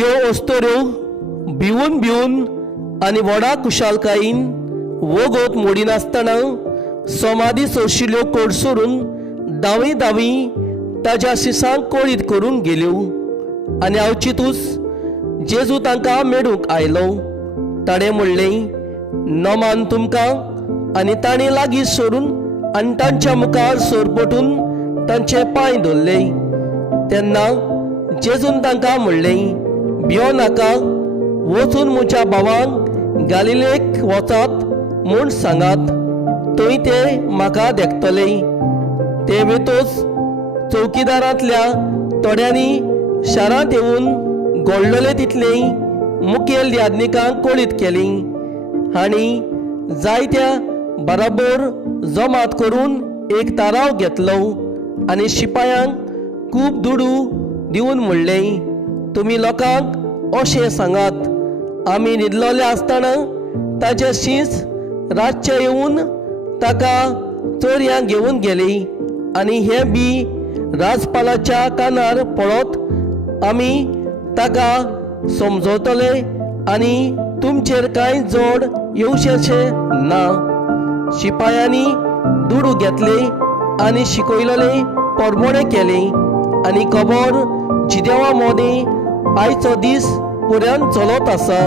ह्यो अस्तोऱ्यो भिवून भिवून आनी व्हडा कुशालकायेन वगत मोडिनासतना समाधी सोशिल्ल्यो कोडसोरून दावी दावी ताज्या शिसांक कोळीत करून गेल्यो आनी हांव चितूस जेजू तांकां मेळूंक आयलो। ताणें म्हणलें, नमान तुमकां। आनी ताणें लागीं सरून आनी तांच्या मुखार सोरपटून तांचे पांय धरले। तेन्ना जेजून तांकां म्हणलें, भियो नाका, वचून म्हज्या भावांक गालिलेक वचात म्हूण सांगात, थंय ते म्हाका देखतले। ते वेतोच चौकीदारांतल्या थोड्यांनी शारांत येवन घोडलेले तितले मुखेल याजनिकांक कोळीत केली। हांणी जायत्या बराबर जमात करून एक ताराव घेतलो आनी शिपायांक खूब दुडू दिवन म्हणलें, तुमी लोकांक अशें सांगात, आमी न्हिदलोले आसतना ताचे शींच रातचे येवन ताका चोरयांक घेवन गेली आनी हें बी राजपालाच्या कानार पडत आमी ताका समजवतले आनी तुमचेर कांय जोड येवचें ना। शिपायांनी दुडू घेतले आनी शिकयलेले परमोणे केले आनी खबर जिदेवा मोदें आयचो दीस पर्यंत चलत आसा।